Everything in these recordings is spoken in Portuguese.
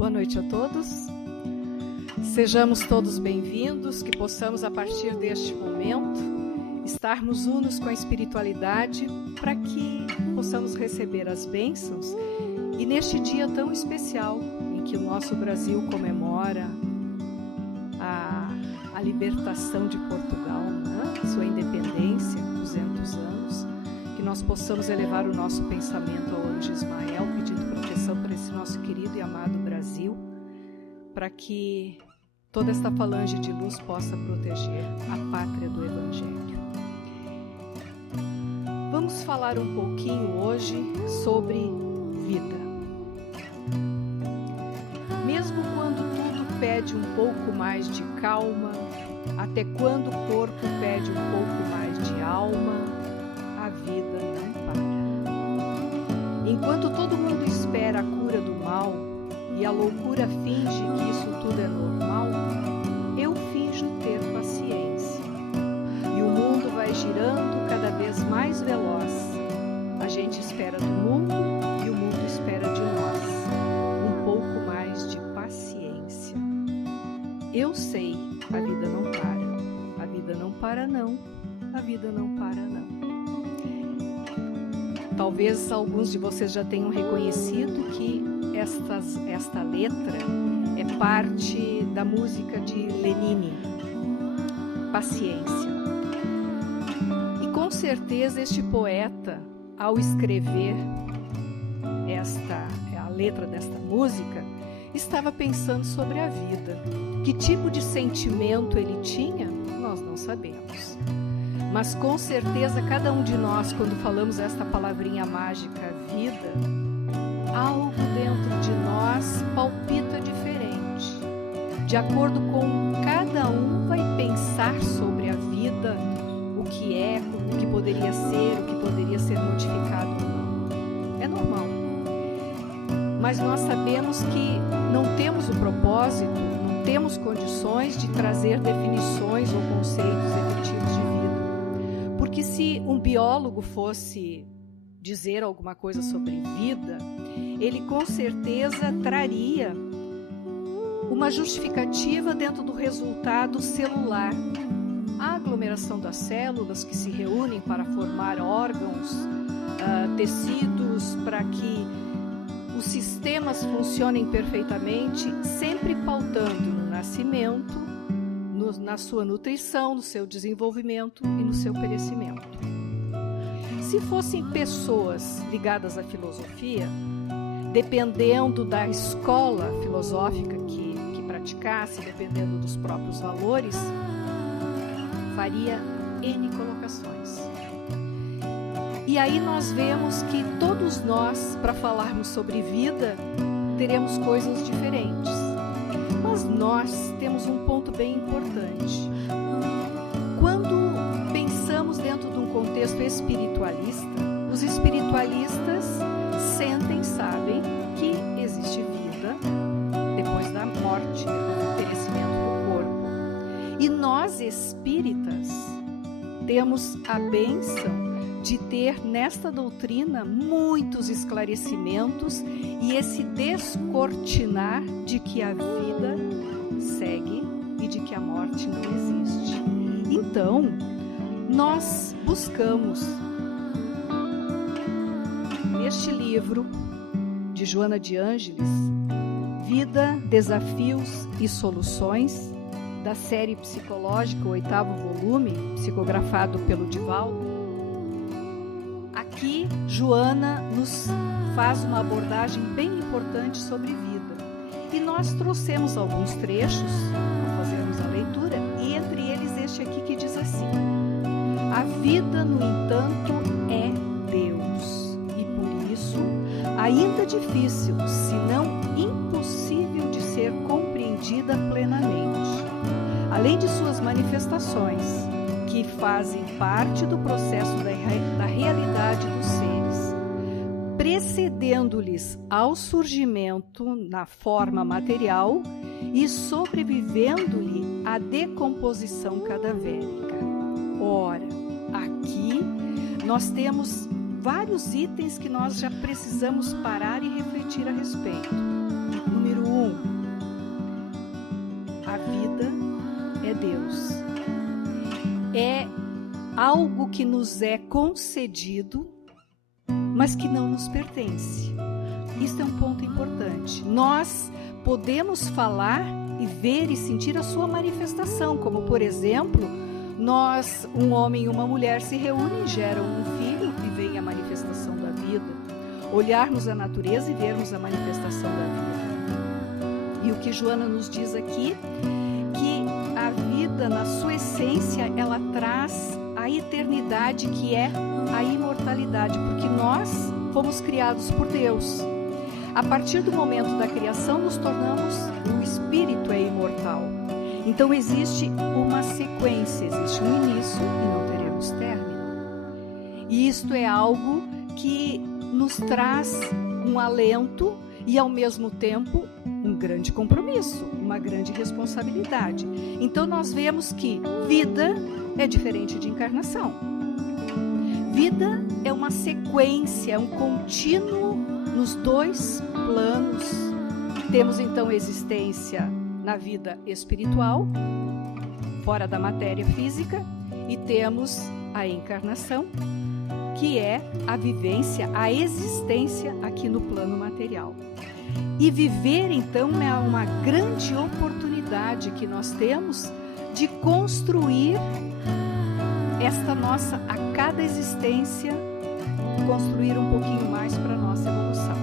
Boa noite a todos. Sejamos todos bem-vindos, que possamos, a partir deste momento, estarmos unos com a espiritualidade para que possamos receber as bênçãos e neste dia tão especial em que o nosso Brasil comemora a libertação de Portugal, né? Sua independência, 200 anos, que nós possamos elevar o nosso pensamento ao anjo Ismael, pedindo proteção para esse nosso querido e amado Brasil, para que toda esta falange de luz possa proteger a pátria do Evangelho. Vamos falar um pouquinho hoje sobre vida. Mesmo quando tudo pede um pouco mais de calma, até quando o corpo pede um pouco mais de alma, a vida não para. Enquanto todo mundo espera a cura do mal e a loucura finge que isso tudo é normal, eu finjo ter paciência. E o mundo vai girando cada vez mais veloz. A gente espera do mundo e o mundo espera de nós. Um pouco mais de paciência. Eu sei, a vida não para. A vida não para não. A vida não para não. Talvez alguns de vocês já tenham reconhecido que esta letra é parte da música de Lenine, Paciência. E com certeza este poeta, ao escrever a letra desta música, estava pensando sobre a vida. Que tipo de sentimento ele tinha, nós não sabemos. Mas com certeza cada um de nós, quando falamos esta palavrinha mágica, vida, algo dentro de nós palpita diferente. De acordo com cada um vai pensar sobre a vida, o que é, o que poderia ser modificado ou não. É normal. Mas nós sabemos que não temos o propósito, não temos condições de trazer definições ou conceitos efetivos de vida. Porque se um biólogo fosse dizer alguma coisa sobre vida, ele com certeza traria uma justificativa dentro do resultado celular. A aglomeração das células que se reúnem para formar órgãos, tecidos, para que os sistemas funcionem perfeitamente, sempre pautando no nascimento, na sua nutrição, no seu desenvolvimento e no seu perecimento. Se fossem pessoas ligadas à filosofia, dependendo da escola filosófica que praticasse, dependendo dos próprios valores, faria N colocações. E aí nós vemos que todos nós, para falarmos sobre vida, teremos coisas diferentes. Mas nós temos um ponto bem importante. Quando pensamos dentro de um contexto espiritualista, os espiritualistas sentem, sabem que existe vida depois da morte, depois do perecimento do corpo. E nós espíritas temos a bênção de ter nesta doutrina muitos esclarecimentos e esse descortinar de que a vida segue e de que a morte não existe. Então, nós buscamos neste livro de Joana de Ângeles, Vida, Desafios e Soluções, da série psicológica, o 8º volume, psicografado pelo Divaldo. Aqui, Joana nos faz uma abordagem bem importante sobre vida. E nós trouxemos alguns trechos para fazermos a leitura, e entre eles este aqui que diz assim: a vida, no entanto, é Deus, e por isso, ainda difícil, se não impossível de ser compreendida plenamente. Além de suas manifestações, que fazem parte do processo da realidade dos seres, precedendo-lhes ao surgimento na forma material e sobrevivendo-lhe à decomposição cadavérica. Ora, aqui nós temos vários itens que nós já precisamos parar e refletir a respeito. Número 1, algo que nos é concedido, mas que não nos pertence. Isso é um ponto importante. Nós podemos falar e ver e sentir a sua manifestação, como por exemplo, um homem e uma mulher se reúnem, geram um filho e vem a manifestação da vida. Olharmos a natureza e vermos a manifestação da vida. E o que Joana nos diz aqui, que a vida na sua essência, ela traz a eternidade, que é a imortalidade, porque nós fomos criados por Deus. A partir do momento da criação, nos tornamos, o espírito é imortal. Então existe uma sequência, existe um início e não teremos término. E isto é algo que nos traz um alento e, ao mesmo tempo, um grande compromisso, uma grande responsabilidade. Então nós vemos que vida é diferente de encarnação. Vida é uma sequência, é um contínuo nos dois planos. Temos então existência na vida espiritual, fora da matéria física, e temos a encarnação, que é a vivência, a existência aqui no plano material. E viver então é uma grande oportunidade que nós temos de construir esta nossa, a cada existência, construir um pouquinho mais para a nossa evolução.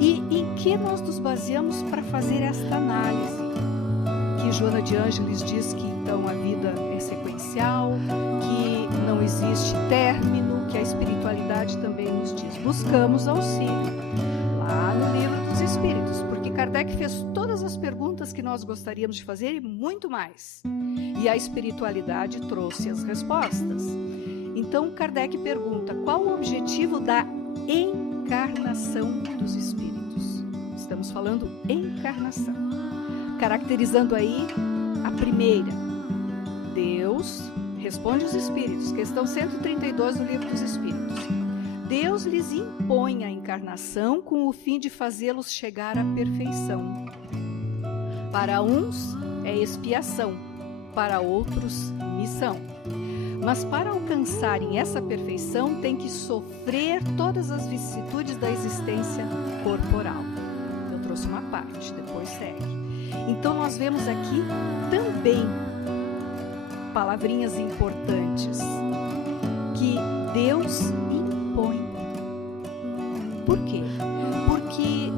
E em que nós nos baseamos para fazer esta análise? Que Joana de Ângeles diz que então a vida é sequencial, que não existe término, que a espiritualidade também nos diz. Buscamos auxílio lá no Livro dos Espíritos, porque Kardec fez todas as perguntas que nós gostaríamos de fazer e muito mais. E a espiritualidade trouxe as respostas. Então Kardec pergunta: qual o objetivo da encarnação dos espíritos? Estamos falando encarnação. Caracterizando aí a primeira. Deus, responde os espíritos, questão 132 do Livro dos Espíritos. Deus lhes impõe a encarnação com o fim de fazê-los chegar à perfeição. Para uns é expiação, para outros missão. Mas para alcançarem essa perfeição, tem que sofrer todas as vicissitudes da existência corporal. Eu trouxe uma parte, depois segue. Então nós vemos aqui também palavrinhas importantes que Deus impõe. Por quê? Porque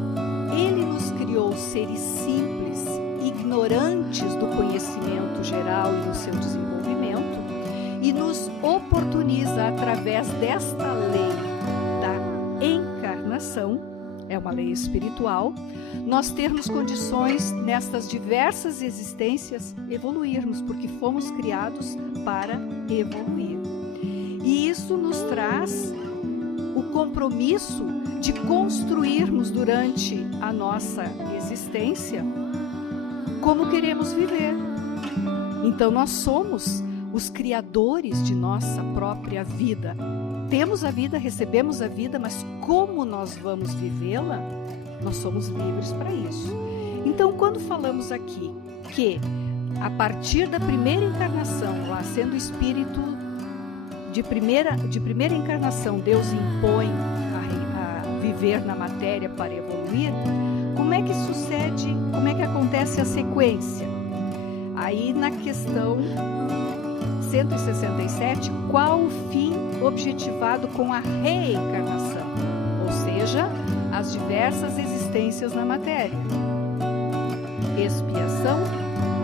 Ele nos criou seres simples, ignorantes do conhecimento geral e do seu desenvolvimento, e nos oportuniza, através desta lei da encarnação, é uma lei espiritual, nós termos condições nestas diversas existências evoluirmos, porque fomos criados para evoluir. E isso nos traz o compromisso de construirmos durante a nossa existência como queremos viver. Então nós somos os criadores de nossa própria vida. Temos a vida, recebemos a vida, mas como nós vamos vivê-la, nós somos livres para isso. Então, quando falamos aqui que a partir da primeira encarnação, lá sendo espírito de primeira encarnação, Deus impõe a viver na matéria para evoluir, como é que sucede, como é que acontece a sequência? Aí na questão 167, qual o fim objetivado com a reencarnação? Ou seja, as diversas existências na matéria. Expiação,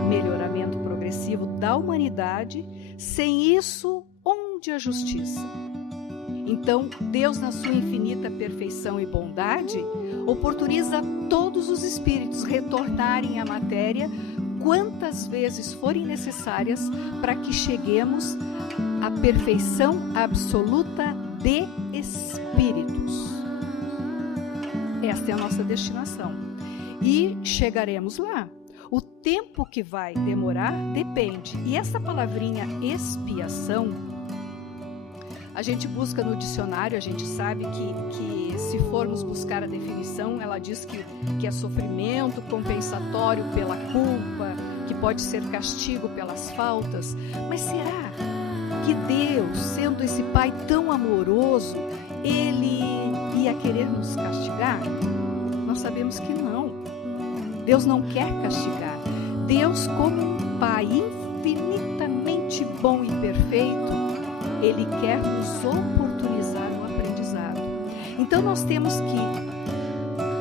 melhoramento progressivo da humanidade, sem isso, onde a justiça? Então, Deus, na sua infinita perfeição e bondade, oportuniza todos os espíritos retornarem à matéria quantas vezes forem necessárias para que cheguemos à perfeição absoluta de espíritos. Esta é a nossa destinação. E chegaremos lá. O tempo que vai demorar depende. E essa palavrinha expiação, a gente busca no dicionário, a gente sabe que se formos buscar a definição, ela diz que é sofrimento compensatório pela culpa, que pode ser castigo pelas faltas. Mas será? que Deus, sendo esse Pai tão amoroso, Ele ia querer nos castigar? Nós sabemos que não. Deus não quer castigar. Deus, como um Pai infinitamente bom e perfeito, Ele quer nos oportunizar o aprendizado. Então nós temos que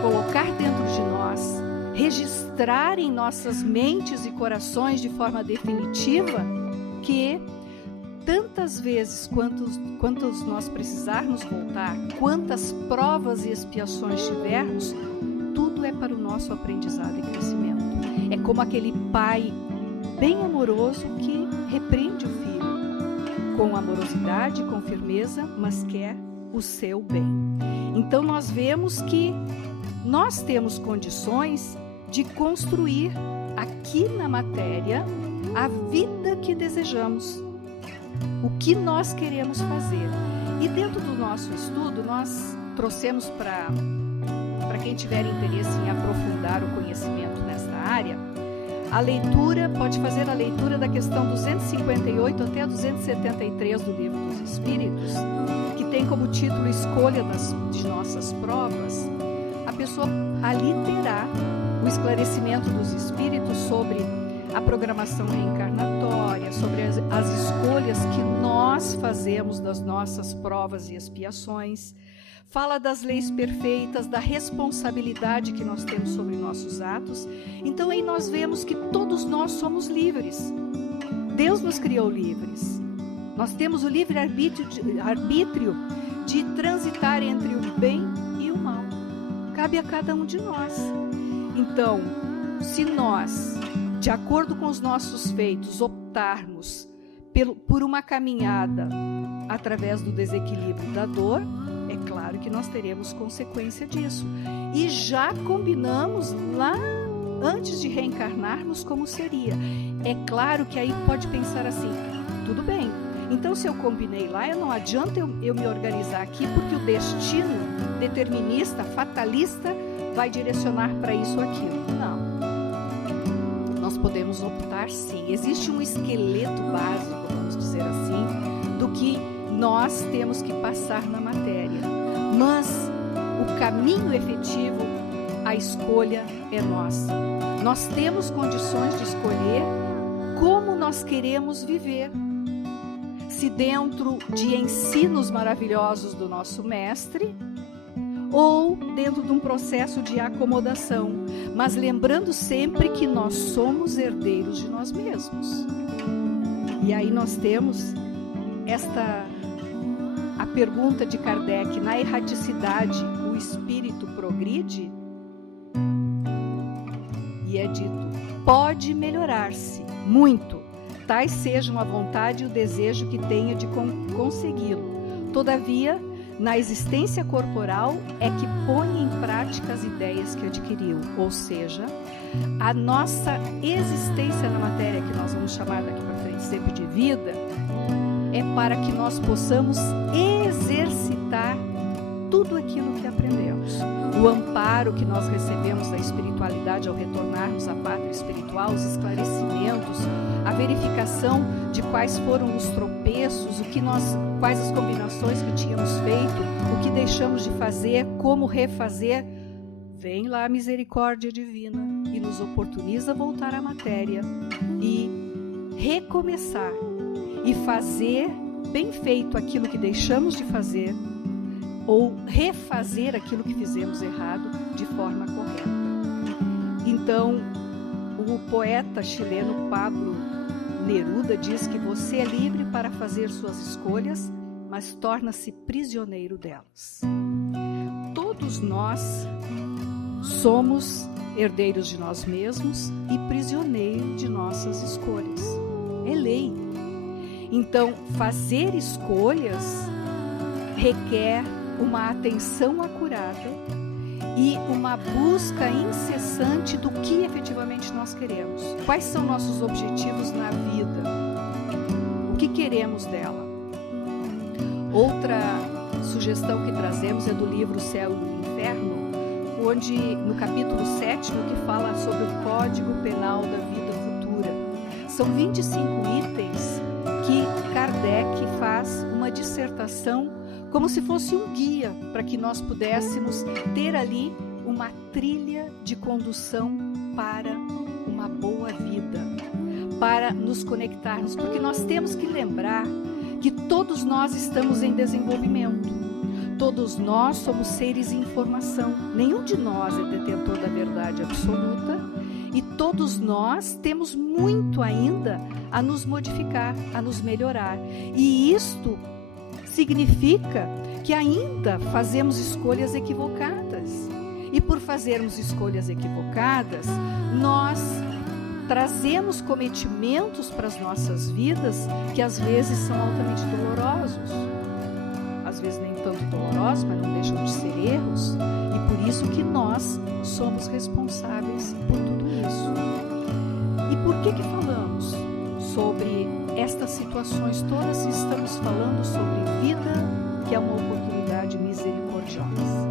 colocar dentro de nós, registrar em nossas mentes e corações de forma definitiva que tantas vezes quantos nós precisarmos voltar, quantas provas e expiações tivermos, tudo é para o nosso aprendizado e crescimento. É como aquele pai bem amoroso que repreende o filho com amorosidade, com firmeza, mas quer o seu bem. Então nós vemos que nós temos condições de construir aqui na matéria a vida que desejamos, o que nós queremos fazer. E dentro do nosso estudo, nós trouxemos para quem tiver interesse em aprofundar o conhecimento nesta área, a leitura, pode fazer a leitura da questão 258 até 273 do Livro dos Espíritos, que tem como título Escolha de Nossas Provas. A pessoa ali terá o esclarecimento dos Espíritos sobre a programação reencarnatória, sobre as escolhas que nós fazemos das nossas provas e expiações. Fala das leis perfeitas, da responsabilidade que nós temos sobre nossos atos. Então aí nós vemos que todos nós somos livres. Deus nos criou livres. Nós temos o livre-arbítrio de transitar entre o bem e o mal. Cabe a cada um de nós. Então, se nós, de acordo com os nossos feitos, optarmos por uma caminhada através do desequilíbrio da dor, é claro que nós teremos consequência disso. E já combinamos lá antes de reencarnarmos como seria. É claro que aí pode pensar assim, tudo bem, então se eu combinei lá, não adianta eu me organizar aqui, porque o destino determinista, fatalista, vai direcionar para isso ou aquilo. Não. Nós podemos optar sim. Existe um esqueleto básico, vamos dizer assim, do que nós temos que passar na matéria. Mas o caminho efetivo, a escolha é nossa. Nós temos condições de escolher como nós queremos viver. Se dentro de ensinos maravilhosos do nosso mestre, ou dentro de um processo de acomodação, mas lembrando sempre que nós somos herdeiros de nós mesmos. E aí nós temos a pergunta de Kardec: na erraticidade o espírito progride? E é dito: pode melhorar-se muito, tais sejam a vontade e o desejo que tenha de consegui-lo. Todavia, na existência corporal é que põe em prática as ideias que adquiriu, ou seja, a nossa existência na matéria, que nós vamos chamar daqui para frente sempre de vida, é para que nós possamos exercitar tudo aquilo que aprendemos. O amparo que nós recebemos da espiritualidade ao retornarmos à pátria espiritual, os esclarecimentos, a verificação de quais foram os tropeços, quais as combinações que tínhamos feito, o que deixamos de fazer, como refazer. Vem lá a misericórdia divina e nos oportuniza voltar à matéria e recomeçar e fazer bem feito aquilo que deixamos de fazer, ou refazer aquilo que fizemos errado de forma correta. Então, o poeta chileno Pablo Neruda diz que você é livre para fazer suas escolhas, mas torna-se prisioneiro delas. Todos nós somos herdeiros de nós mesmos e prisioneiros de nossas escolhas. É lei. Então, fazer escolhas requer uma atenção acurada e uma busca incessante do que efetivamente nós queremos. Quais são nossos objetivos na vida? O que queremos dela? Outra sugestão que trazemos é do livro O Céu e o Inferno, onde no capítulo 7º que fala sobre o Código Penal da Vida Futura. São 25 itens que Kardec faz uma dissertação como se fosse um guia para que nós pudéssemos ter ali uma trilha de condução para uma boa vida, para nos conectarmos, porque nós temos que lembrar que todos nós estamos em desenvolvimento, todos nós somos seres em formação, nenhum de nós é detentor da verdade absoluta e todos nós temos muito ainda a nos modificar, a nos melhorar, e isto significa que ainda fazemos escolhas equivocadas. E por fazermos escolhas equivocadas, nós trazemos cometimentos para as nossas vidas que às vezes são altamente dolorosos. Às vezes nem tanto dolorosos, mas não deixam de ser erros. E por isso que nós somos responsáveis por tudo isso. E por que falamos sobre estas situações todas? Estamos falando sobre vida, que é uma oportunidade misericordiosa.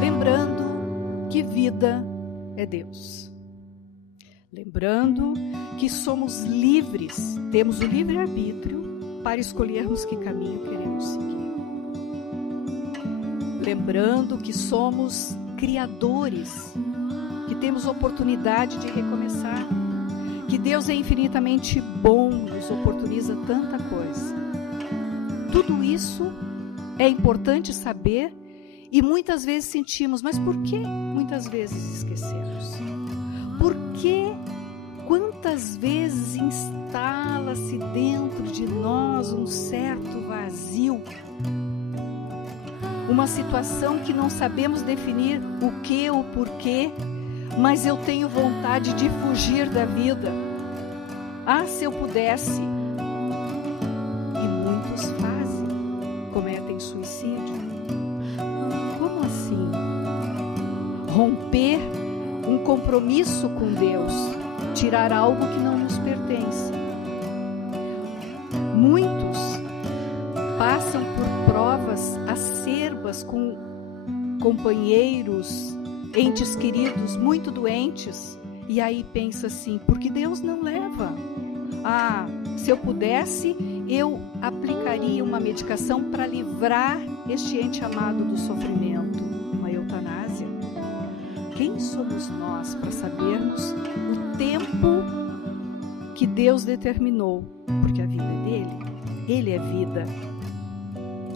Lembrando que vida é Deus. Lembrando que somos livres, temos o livre-arbítrio para escolhermos que caminho queremos seguir. Lembrando que somos criadores, que temos oportunidade de recomeçar, que Deus é infinitamente bom, nos oportuniza tanta coisa. Tudo isso é importante saber. E muitas vezes sentimos, mas por que muitas vezes esquecemos? Por que quantas vezes instala-se dentro de nós um certo vazio? Uma situação que não sabemos definir o que ou porquê, mas eu tenho vontade de fugir da vida. Ah, se eu pudesse! E muitos fazem, cometem suicídio. Romper um compromisso com Deus, tirar algo que não nos pertence. Muitos passam por provas acerbas com companheiros, entes queridos muito doentes, e aí pensa assim, porque Deus não leva? Ah, se eu pudesse, eu aplicaria uma medicação para livrar este ente amado do sofrimento, uma eutanásia. Quem somos nós para sabermos o tempo que Deus determinou? Porque a vida é dele, ele é vida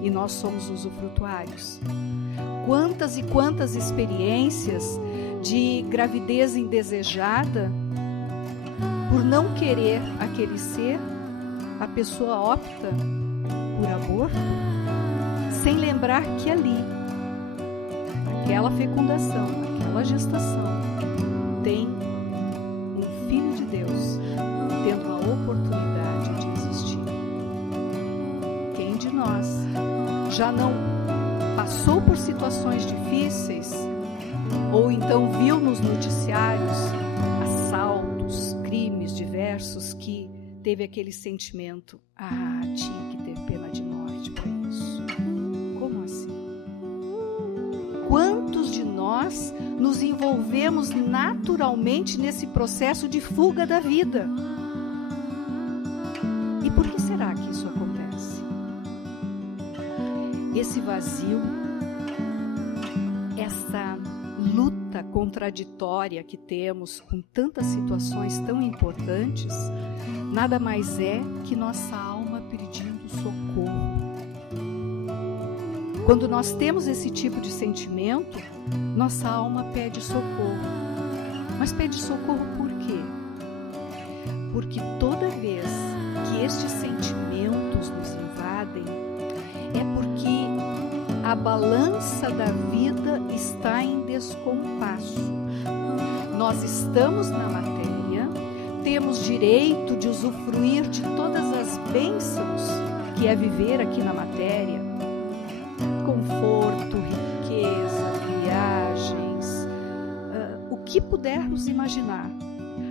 e nós somos usufrutuários. Quantas e quantas experiências de gravidez indesejada, por não querer aquele ser, a pessoa opta por aborto, sem lembrar que ali, aquela fecundação, aquela gestação, tem um Filho de Deus tendo a oportunidade de existir. Quem de nós já não passou por situações difíceis, ou então viu nos noticiários assaltos, crimes diversos, que teve aquele sentimento, tinha que ter pena de morte para isso? Como assim? Quantos de nós nos envolvemos naturalmente nesse processo de fuga da vida? E por que será que isso acontece? Esse vazio, essa luta contraditória que temos com tantas situações tão importantes, nada mais é que nossa alma pedindo socorro. Quando nós temos esse tipo de sentimento, nossa alma pede socorro. Mas pede socorro por quê? Porque toda vez que estes sentimentos nos invadem, é porque a balança da vida está em descompasso. Nós estamos na matéria, temos direito de usufruir de todas as bênçãos que é viver aqui na matéria, conforto, riqueza, viagens, o que pudermos imaginar,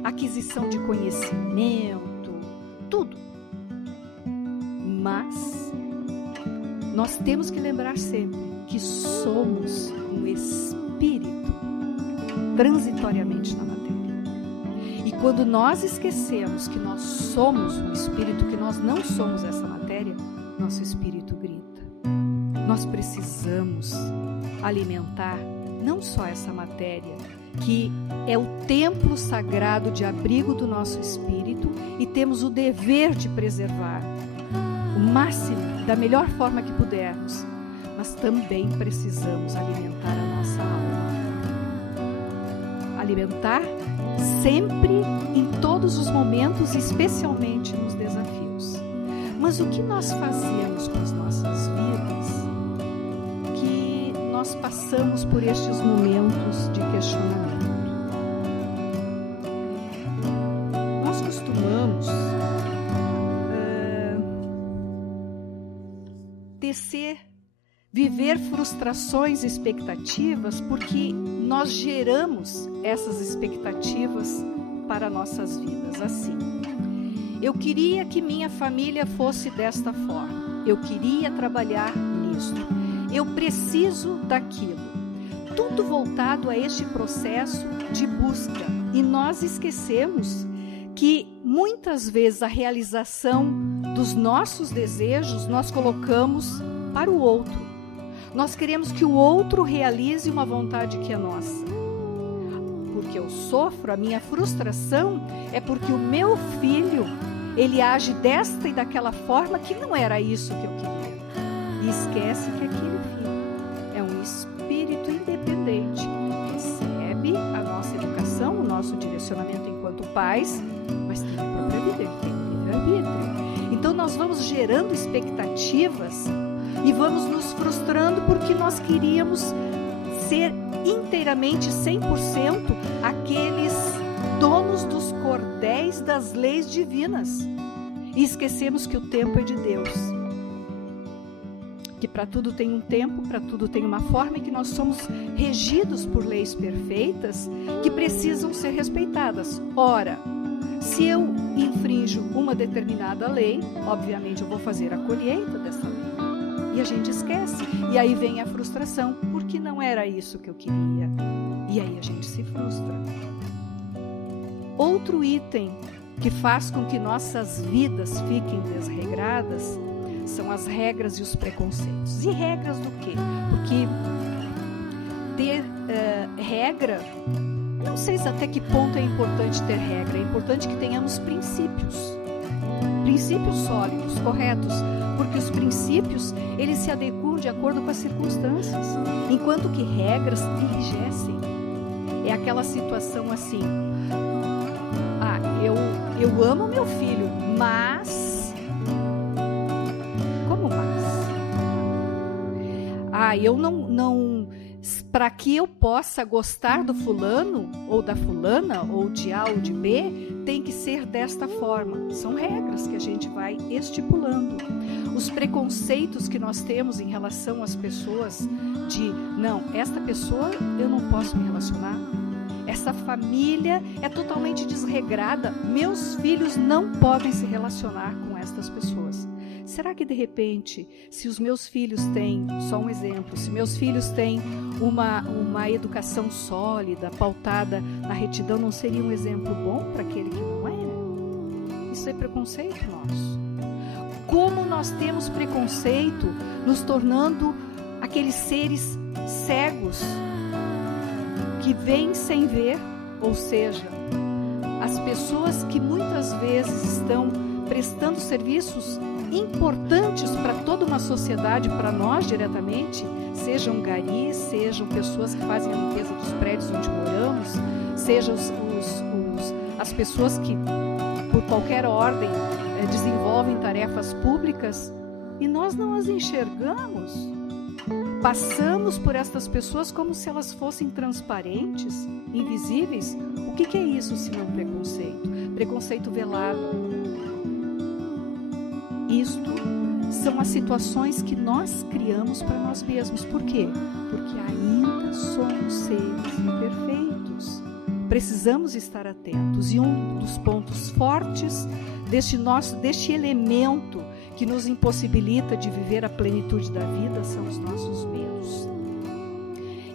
aquisição de conhecimento, tudo. Mas nós temos que lembrar sempre que somos um espírito transitoriamente na matéria. E quando nós esquecemos que nós somos um espírito, que nós não somos essa matéria, nosso espírito grita. Nós precisamos alimentar não só essa matéria, que é o templo sagrado de abrigo do nosso espírito, e temos o dever de preservar o máximo, da melhor forma que pudermos, mas também precisamos alimentar a nossa alma. Alimentar sempre, em todos os momentos, especialmente nos desafios. Mas o que nós fazemos com as nossas vidas que nós passamos por estes momentos de questionamento? Nós costumamos viver frustrações e expectativas porque nós geramos essas expectativas para nossas vidas assim. Eu queria que minha família fosse desta forma. Eu queria trabalhar nisso. Eu preciso daquilo. Tudo voltado a este processo de busca. E nós esquecemos que muitas vezes a realização dos nossos desejos nós colocamos para o outro. Nós queremos que o outro realize uma vontade que é nossa. Porque eu sofro, a minha frustração é porque o meu filho, ele age desta e daquela forma que não era isso que eu queria. E esquece que aquele filho é um espírito independente que recebe a nossa educação, o nosso direcionamento enquanto pais, mas tem a própria vida, ele tem o livre-arbítrio. Então nós vamos gerando expectativas e vamos nos frustrando porque nós queríamos ser inteiramente 100% aqueles donos dos cordéis das leis divinas. E esquecemos que o tempo é de Deus. Que para tudo tem um tempo, para tudo tem uma forma, e que nós somos regidos por leis perfeitas que precisam ser respeitadas. Ora, se eu infrinjo uma determinada lei, obviamente eu vou fazer a colheita dessa lei. E a gente esquece. E aí vem a frustração, porque não era isso que eu queria. E aí a gente se frustra. Outro item que faz com que nossas vidas fiquem desregradas são as regras e os preconceitos. E regras do quê? Porque ter regra, não sei até que ponto é importante ter regra. É importante que tenhamos princípios. Princípios sólidos, corretos. Porque os princípios, eles se adequam de acordo com as circunstâncias. Enquanto que regras enrijecem. É aquela situação assim... Eu amo meu filho, mas... Como mas? Eu não... Para que eu possa gostar do fulano, ou da fulana, ou de A ou de B, tem que ser desta forma. São regras que a gente vai estipulando. Os preconceitos que nós temos em relação às pessoas, de, não, esta pessoa eu não posso me relacionar. Essa família é totalmente desregrada. Meus filhos não podem se relacionar com estas pessoas. Será que de repente, se os meus filhos têm, só um exemplo, se meus filhos têm uma educação sólida, pautada na retidão, não seria um exemplo bom para aquele que não é? Isso é preconceito nosso. Como nós temos preconceito nos tornando aqueles seres cegos que veem sem ver, ou seja, as pessoas que muitas vezes estão prestando serviços importantes para toda uma sociedade, para nós diretamente, sejam garis, sejam pessoas que fazem a limpeza dos prédios onde moramos, sejam as pessoas que, por qualquer ordem, desenvolvem tarefas públicas, e nós não as enxergamos. Passamos por estas pessoas como se elas fossem transparentes, invisíveis. O que é isso se não preconceito? Preconceito velado. Isto são as situações que nós criamos para nós mesmos. Por quê? Porque ainda somos seres imperfeitos. Precisamos estar atentos. E um dos pontos fortes deste elemento que nos impossibilita de viver a plenitude da vida são os nossos medos.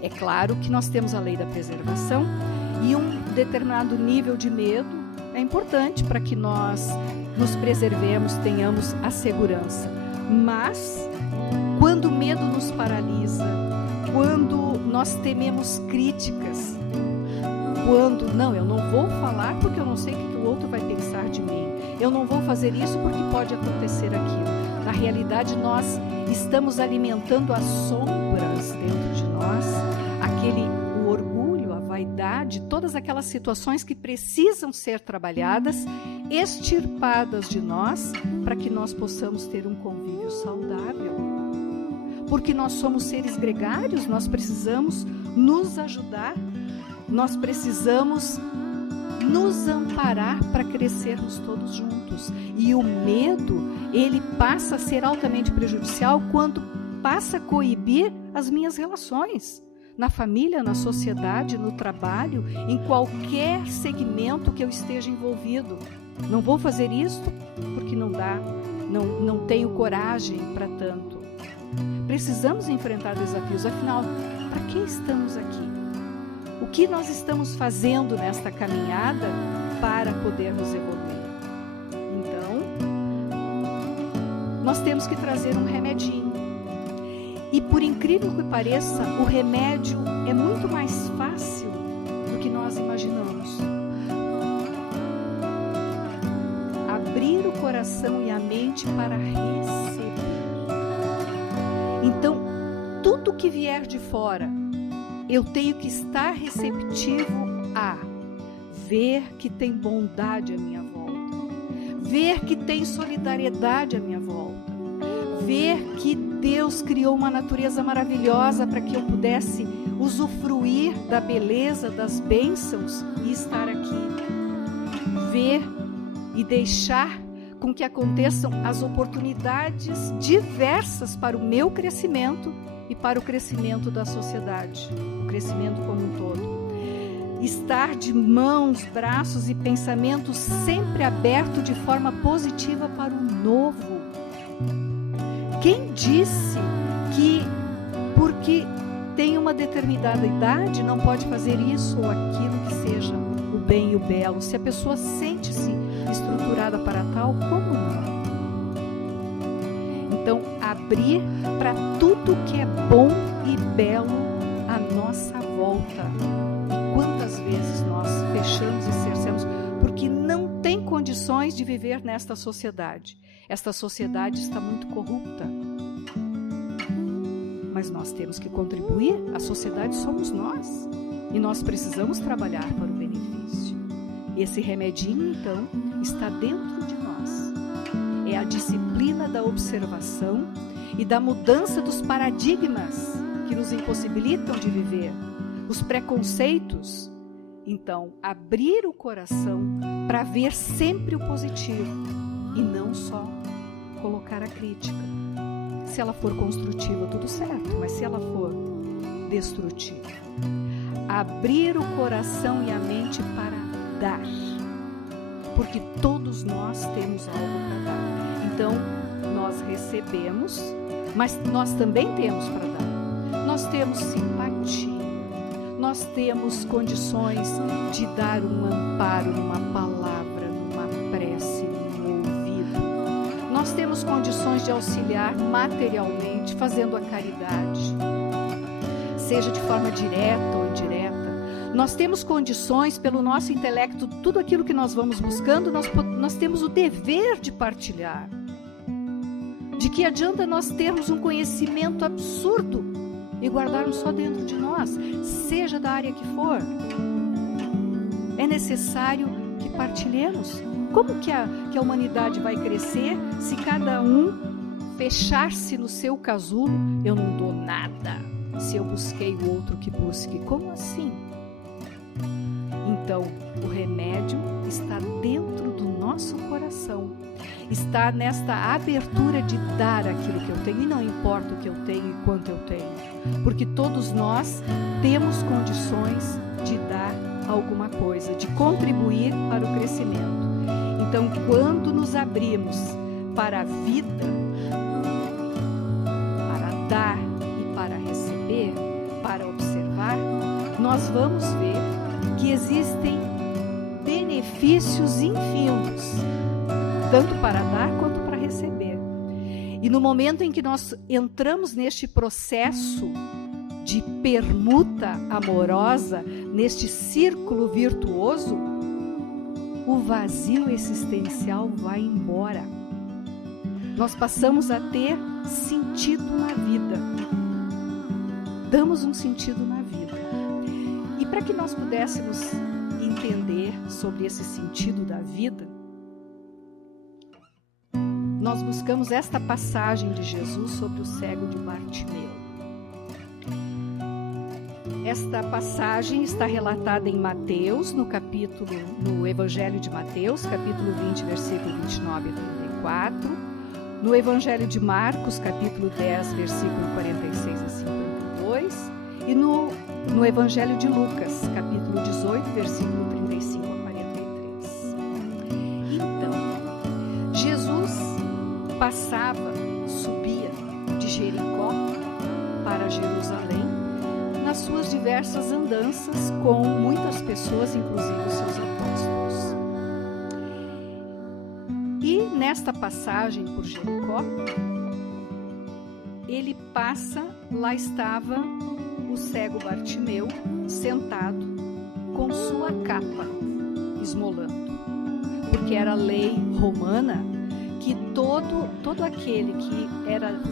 É claro que nós temos a lei da preservação e um determinado nível de medo é importante para que nós nos preservemos, tenhamos a segurança. Mas, quando o medo nos paralisa, quando nós tememos críticas, quando, não, eu não vou falar porque eu não sei o que o outro vai pensar de mim, eu não vou fazer isso porque pode acontecer aquilo. Na realidade, nós estamos alimentando as sombras dentro de nós, o orgulho, a vaidade, todas aquelas situações que precisam ser trabalhadas, extirpadas de nós, para que nós possamos ter um convívio saudável. Porque nós somos seres gregários, nós precisamos nos ajudar, nós precisamos nos amparar para crescermos todos juntos. E o medo, ele passa a ser altamente prejudicial quando passa a coibir as minhas relações. Na família, na sociedade, no trabalho, em qualquer segmento que eu esteja envolvido. Não vou fazer isso porque não dá, não tenho coragem para tanto. Precisamos enfrentar desafios, afinal, para que estamos aqui? O que nós estamos fazendo nesta caminhada para podermos evoluir? Então, nós temos que trazer um remedinho. E por incrível que pareça, o remédio é muito mais fácil do que nós imaginamos. Abrir o coração e a mente para receber. Então, tudo que vier de fora, eu tenho que estar receptivo a ver que tem bondade à minha volta, ver que tem solidariedade à minha volta, ver que Deus criou uma natureza maravilhosa para que eu pudesse usufruir da beleza, das bênçãos e estar aqui. Ver e deixar com que aconteçam as oportunidades diversas para o meu crescimento e para o crescimento da sociedade, o crescimento como um todo. Estar de mãos, braços e pensamentos sempre abertos de forma positiva para o novo. Quem disse que porque tem uma determinada idade não pode fazer isso ou aquilo que seja o bem e o belo? Se a pessoa sente-se estruturada para tal, como não? Então, abrir para tudo que é bom e belo à nossa volta. E quantas vezes nós fechamos e cercamos porque não tem condições de viver nesta sociedade. Esta sociedade está muito corrupta. Mas nós temos que contribuir. A sociedade somos nós. E nós precisamos trabalhar para o benefício. Esse remedinho, então, está dentro de nós. É a disciplina da observação e da mudança dos paradigmas que nos impossibilitam de viver. Os preconceitos. Então, abrir o coração para ver sempre o positivo e não só colocar a crítica. Se ela for construtiva, tudo certo, mas se ela for destrutiva. Abrir o coração e a mente para dar, porque todos nós temos algo para dar. Então, nós recebemos, mas nós também temos para dar. Nós temos simpatia, nós temos condições de dar um amparo numa palavra, numa prece, num ouvido. Nós temos condições de auxiliar materialmente, fazendo a caridade, seja de forma direta ou indireta. Nós temos condições, pelo nosso intelecto, tudo aquilo que nós vamos buscando, nós temos o dever de partilhar. De que adianta nós termos um conhecimento absurdo e guardarmos só dentro de nós, seja da área que for? É necessário que partilhemos. Como que a humanidade vai crescer se cada um fechar-se no seu casulo? Eu não dou nada se eu busquei o outro que busque. Como assim? Então, o remédio está dentro do nosso coração. Está nesta abertura de dar aquilo que eu tenho. E não importa o que eu tenho e quanto eu tenho. Porque todos nós temos condições de dar alguma coisa, de contribuir para o crescimento. Então, quando nos abrimos para a vida, para dar e para receber, para observar, nós vamos ver que existem benefícios benefícios infindos, tanto para dar quanto para receber. E no momento em que nós entramos neste processo de permuta amorosa, neste círculo virtuoso, o vazio existencial vai embora. Nós passamos a ter sentido na vida. Damos um sentido na vida. E para que nós pudéssemos entender sobre esse sentido da vida, nós buscamos esta passagem de Jesus sobre o cego de Bartimeu. Esta passagem está relatada em Mateus, no Evangelho de Mateus, capítulo 20, versículo 29 a 34, no Evangelho de Marcos, capítulo 10, versículo 46 a 52, e no Evangelho de Lucas, capítulo 18, versículo 35 a 43. Então, Jesus subia de Jericó para Jerusalém nas suas diversas andanças com muitas pessoas, inclusive os seus apóstolos. E nesta passagem por Jericó, ele passa, lá estava o cego Bartimeu sentado com sua capa esmolando, porque era lei romana que todo aquele que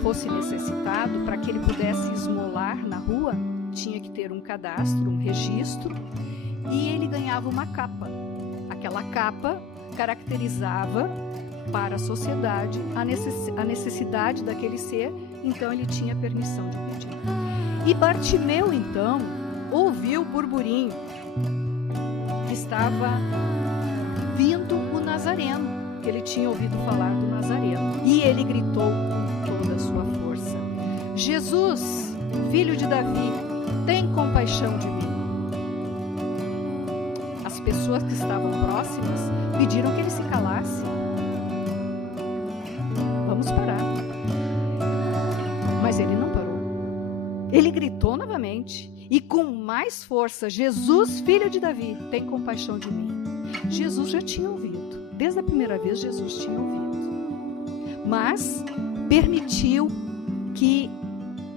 fosse necessitado, para que ele pudesse esmolar na rua, tinha que ter um cadastro, um registro, e ele ganhava uma capa. Aquela capa caracterizava para a sociedade a necessidade daquele ser, então ele tinha permissão de pedir. E Bartimeu, então, ouviu o burburinho que estava vindo o Nazareno, que ele tinha ouvido falar do Nazareno. E ele gritou com toda a sua força: Jesus, filho de Davi, tem compaixão de mim. As pessoas que estavam próximas pediram que ele se calasse. Vamos parar. Mas ele não parou. Ele gritou novamente e com mais força: Jesus, filho de Davi, tem compaixão de mim. Jesus já tinha ouvido. Desde a primeira vez, Jesus tinha ouvido. Mas permitiu que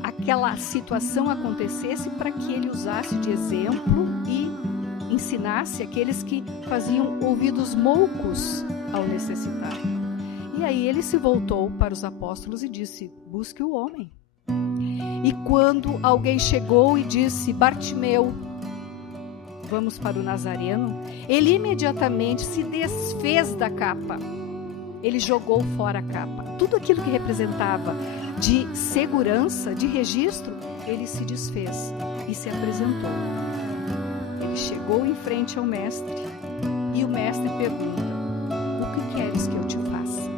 aquela situação acontecesse para que ele usasse de exemplo e ensinasse aqueles que faziam ouvidos moucos ao necessitado. E aí ele se voltou para os apóstolos e disse: busque o homem. E quando alguém chegou e disse: Bartimeu, vamos para o Nazareno, ele imediatamente se desfez da capa. Ele jogou fora a capa. Tudo aquilo que representava de segurança, de registro, ele se desfez e se apresentou. Ele chegou em frente ao mestre e o mestre pergunta: o que queres que eu te faça?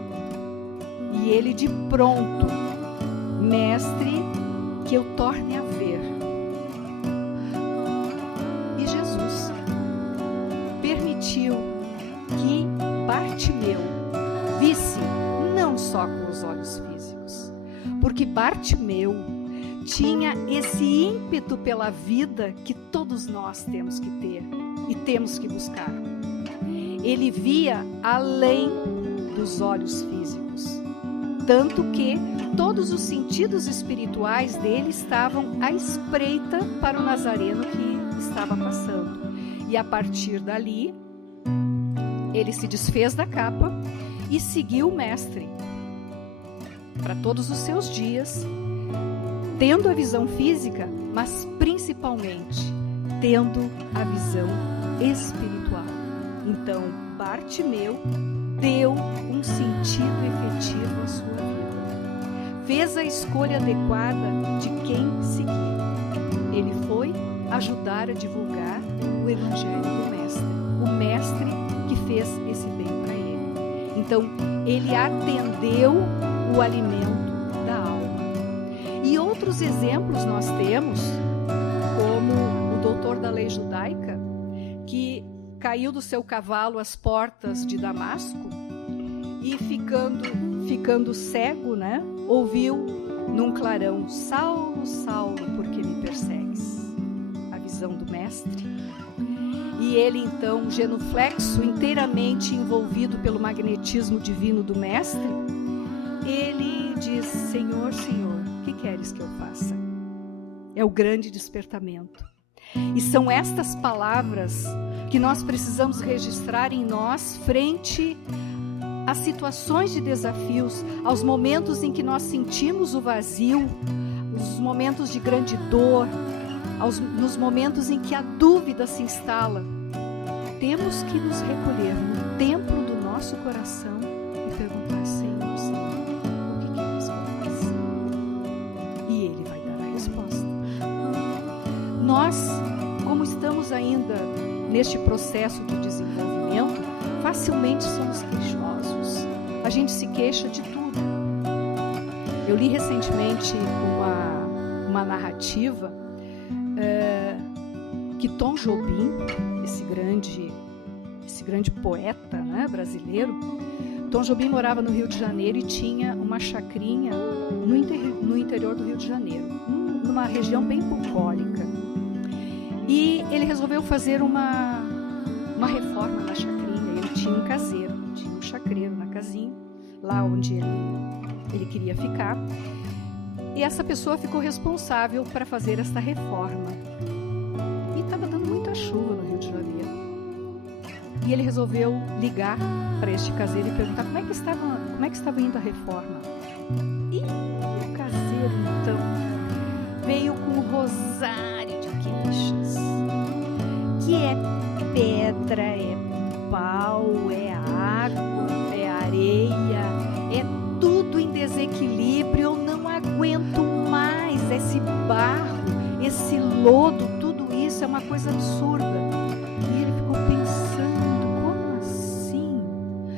E ele de pronto: mestre, que eu torne a ver. E Jesus permitiu que Bartimeu visse não só com os olhos físicos, porque Bartimeu tinha esse ímpeto pela vida que todos nós temos que ter e temos que buscar. Ele via além dos olhos físicos, tanto que todos os sentidos espirituais dele estavam à espreita para o Nazareno que estava passando. E a partir dali, ele se desfez da capa e seguiu o mestre para todos os seus dias, tendo a visão física, mas principalmente tendo a visão espiritual. Então, Bartimeu deu um sentido efetivo à sua vida. Fez a escolha adequada de quem seguir. Ele foi ajudar a divulgar o Evangelho do Mestre. O Mestre que fez esse bem para ele. Então, ele atendeu o alimento da alma. E outros exemplos nós temos, como o doutor da lei judaica, que caiu do seu cavalo às portas de Damasco e ficando cego, né, ouviu num clarão: Saulo, Saulo, por que me persegues? A visão do mestre. E ele então, genuflexo, inteiramente envolvido pelo magnetismo divino do mestre, ele diz: Senhor, Senhor, o que queres que eu faça? É o grande despertamento. E são estas palavras que nós precisamos registrar em nós frente às situações de desafios, aos momentos em que nós sentimos o vazio, os momentos de grande dor, nos momentos em que a dúvida se instala. Temos que nos recolher no templo do nosso coração e perguntar: Senhor, Senhor, o que queres que eu faça? E Ele vai dar a resposta. Nós, como estamos ainda neste processo de desenvolvimento, facilmente somos queixosos. A gente se queixa de tudo. Eu li recentemente uma narrativa que Tom Jobim, esse grande poeta, né, brasileiro, Tom Jobim morava no Rio de Janeiro e tinha uma chacrinha no interior do Rio de Janeiro, numa região bem bucólica. E ele resolveu fazer uma reforma na chacrinha. Ele tinha um caseiro, tinha um chacreiro na casinha, lá onde ele queria ficar. E essa pessoa ficou responsável para fazer essa reforma. E estava dando muita chuva no Rio de Janeiro. E ele resolveu ligar para este caseiro e perguntar como é que estava indo a reforma. E o caseiro, então, veio com um rosário de queixas. Que é pedra, é pau, é água, é areia, é tudo em desequilíbrio. Eu não aguento mais esse barro, esse lodo, tudo isso é uma coisa absurda. E ele ficou pensando: como assim?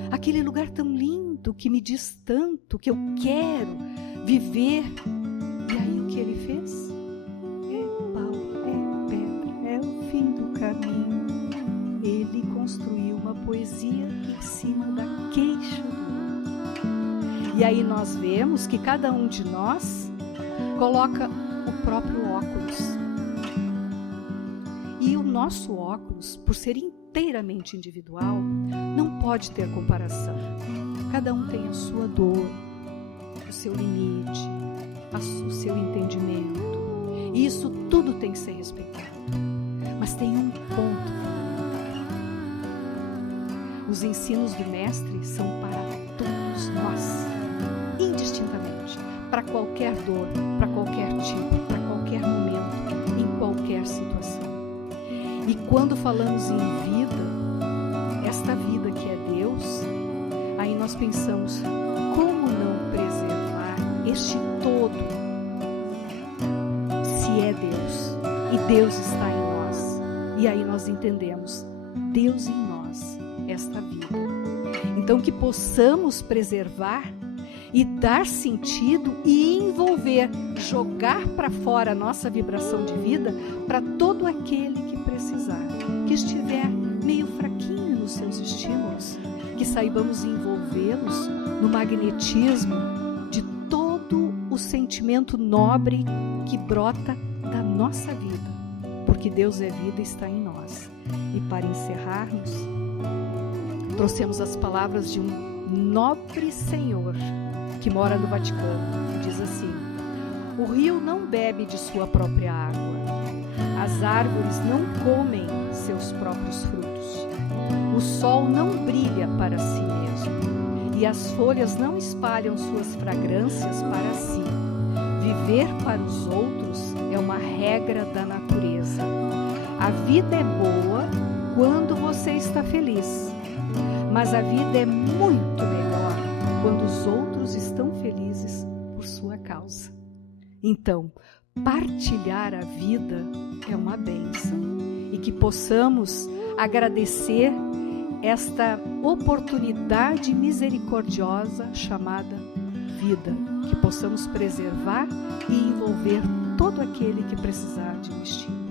Aquele lugar tão lindo que me diz tanto, que eu quero viver. E aí o que ele fez? É pau, é pedra, é o fim do caminho. Ele construiu uma poesia em cima da queixa do outro. E aí nós vemos que cada um de nós coloca o próprio óculos. E o nosso óculos, por ser inteiramente individual, não pode ter comparação. Cada um tem a sua dor, o seu limite, o seu entendimento. E isso tudo tem que ser respeitado. Mas tem um ponto fundamental. Os ensinos do Mestre são para todos nós, indistintamente, para qualquer dor, para qualquer tipo, para qualquer momento, em qualquer situação. E quando falamos em vida, esta vida que é Deus, aí nós pensamos: como não preservar este todo, se é Deus e Deus está em nós? E aí nós entendemos: Deus em nós, esta vida. Então que possamos preservar e dar sentido e envolver, jogar para fora a nossa vibração de vida para todo aquele que precisar, que estiver meio fraquinho nos seus estímulos, que saibamos envolvê-los no magnetismo de todo o sentimento nobre que brota da nossa vida, porque Deus é vida e está em nós. E para encerrarmos, trouxemos as palavras de um nobre senhor que mora no Vaticano, que diz assim: o rio não bebe de sua própria água, as árvores não comem seus próprios frutos, o sol não brilha para si mesmo, e as folhas não espalham suas fragrâncias para si. Viver para os outros é uma regra da natureza. A vida é boa quando você está feliz, mas a vida é muito melhor quando os outros estão felizes por sua causa. Então, partilhar a vida é uma bênção, e que possamos agradecer esta oportunidade misericordiosa chamada vida, que possamos preservar e envolver todo aquele que precisar de um estímulo.